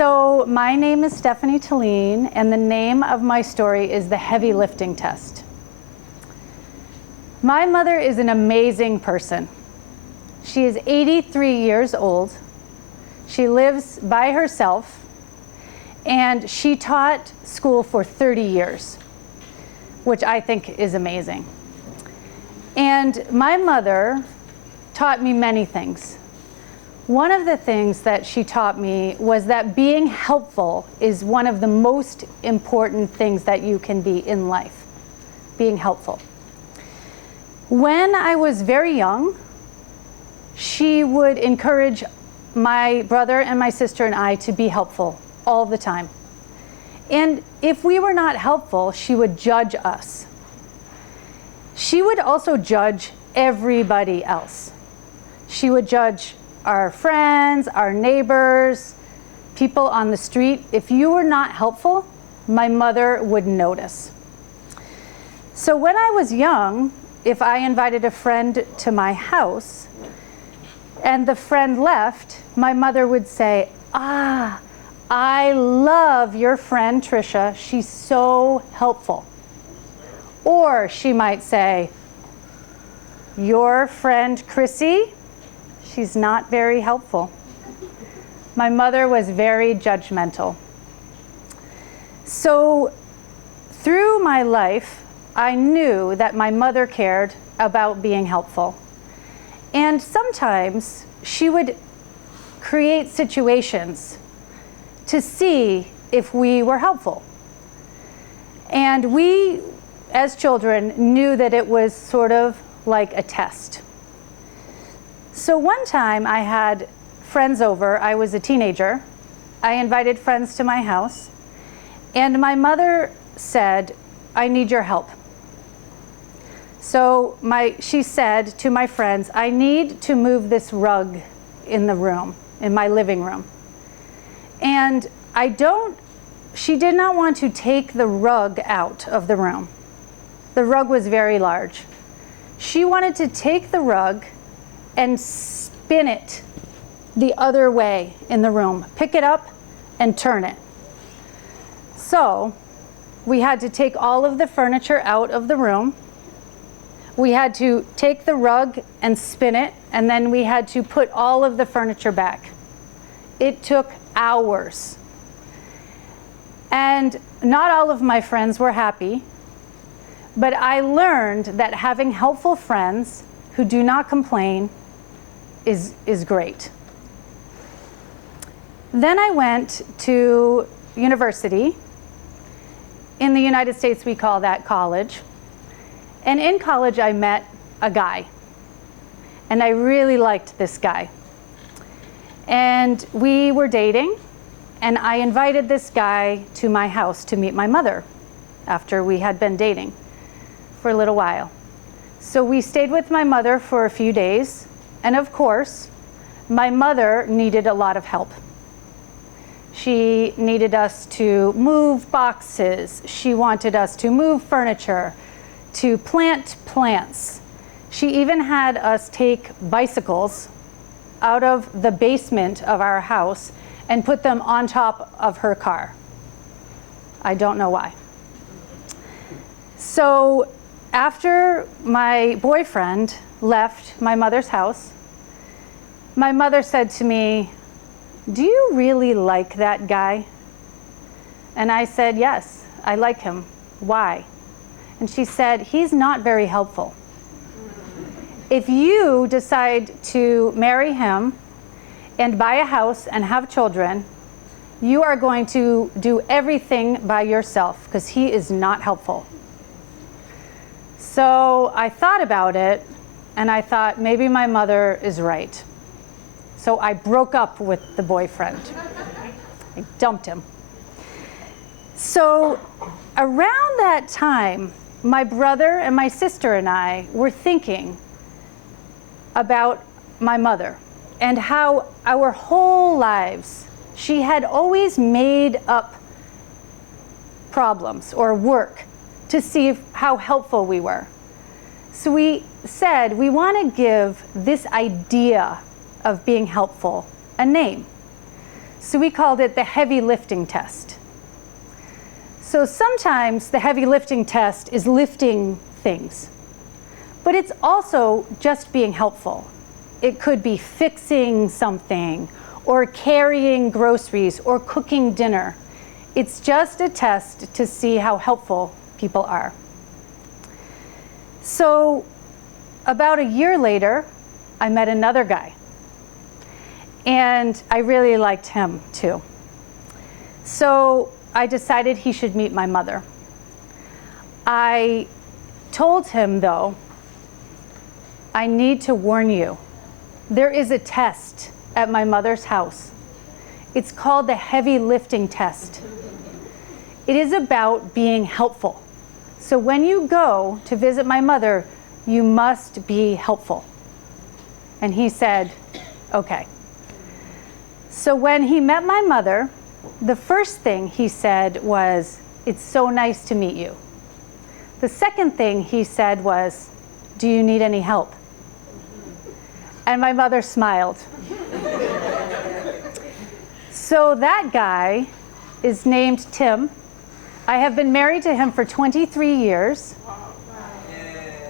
So my name is Teleen, and the name of my story is The Heavy Lifting Test. My mother is an amazing person. She is 83 years old. She lives by herself, and she taught school for 30 years, which I think is amazing. And my mother taught me many things. One of the things that she taught me was that being helpful is one of the most important things that you can be in life, being helpful. When I was very young, she would encourage my brother and my sister and I to be helpful all the time. And if we were not helpful, she would judge us. She would also judge everybody else. She would judge our friends, our neighbors, people on the street. If you were not helpful, my mother would notice. So when I was young, if I invited a friend to my house and the friend left, my mother would say, I love your friend Tricia, she's so helpful. Or she might say, your friend Chrissy, she's not very helpful. My mother was very judgmental. So through my life, I knew that my mother cared about being helpful. And sometimes she would create situations to see if we were helpful. And we, as children, knew that it was sort of like a test. So one time I had friends over. I was a teenager. I invited friends to my house, and my mother said, I need your help. So she said to my friends, I need to move this rug in the room, in my living room. And she did not want to take the rug out of the room. The rug was very large. She wanted to take the rug and spin it the other way in the room, pick it up and turn it. So we had to take all of the furniture out of the room. We had to take the rug and spin it, and then we had to put all of the furniture back. It took hours. And not all of my friends were happy, but I learned that having helpful friends who do not complain is great. Then I went to university. In the United States, we call that college. And in college, I met a guy. And I really liked this guy. And we were dating, and I invited this guy to my house to meet my mother after we had been dating for a little while. So we stayed with my mother for a few days, and of course, my mother needed a lot of help. She needed us to move boxes. She wanted us to move furniture, to plant plants. She even had us take bicycles out of the basement of our house and put them on top of her car. I don't know why. So after my boyfriend left my mother's house, my mother said to me, do you really like that guy? And I said, yes, I like him. Why? And she said, he's not very helpful. If you decide to marry him and buy a house and have children, you are going to do everything by yourself because he is not helpful. So I thought about it, and I thought maybe my mother is right. So I broke up with the boyfriend. I dumped him. So around that time, my brother and my sister and I were thinking about my mother and how our whole lives she had always made up problems or work to see how helpful we were. So we said we want to give this idea of being helpful a name. So we called it the heavy lifting test. So sometimes the heavy lifting test is lifting things, but it's also just being helpful. It could be fixing something, or carrying groceries, or cooking dinner. It's just a test to see how helpful people are. So about a year later, I met another guy. And I really liked him too. So I decided he should meet my mother. I told him, though, I need to warn you. There is a test at my mother's house. It's called the heavy lifting test. It is about being helpful. So when you go to visit my mother, you must be helpful. And he said, okay. So when he met my mother, the first thing he said was, it's so nice to meet you. The second thing he said was, do you need any help? And my mother smiled. So that guy is named Tim. I have been married to him for 23 years.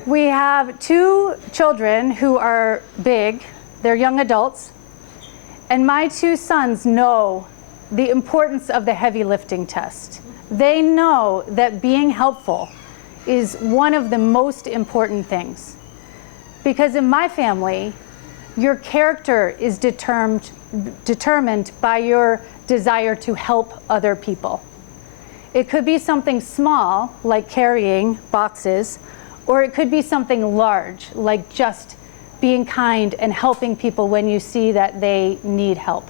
We have 2 children who are big. They're young adults. And my 2 sons know the importance of the heavy lifting test. They know that being helpful is one of the most important things. Because in my family, your character is determined by your desire to help other people. It could be something small, like carrying boxes, or it could be something large, like just being kind and helping people when you see that they need help.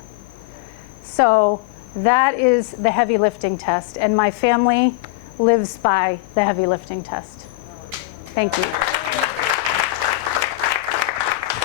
So that is the heavy lifting test, and my family lives by the heavy lifting test. Thank you.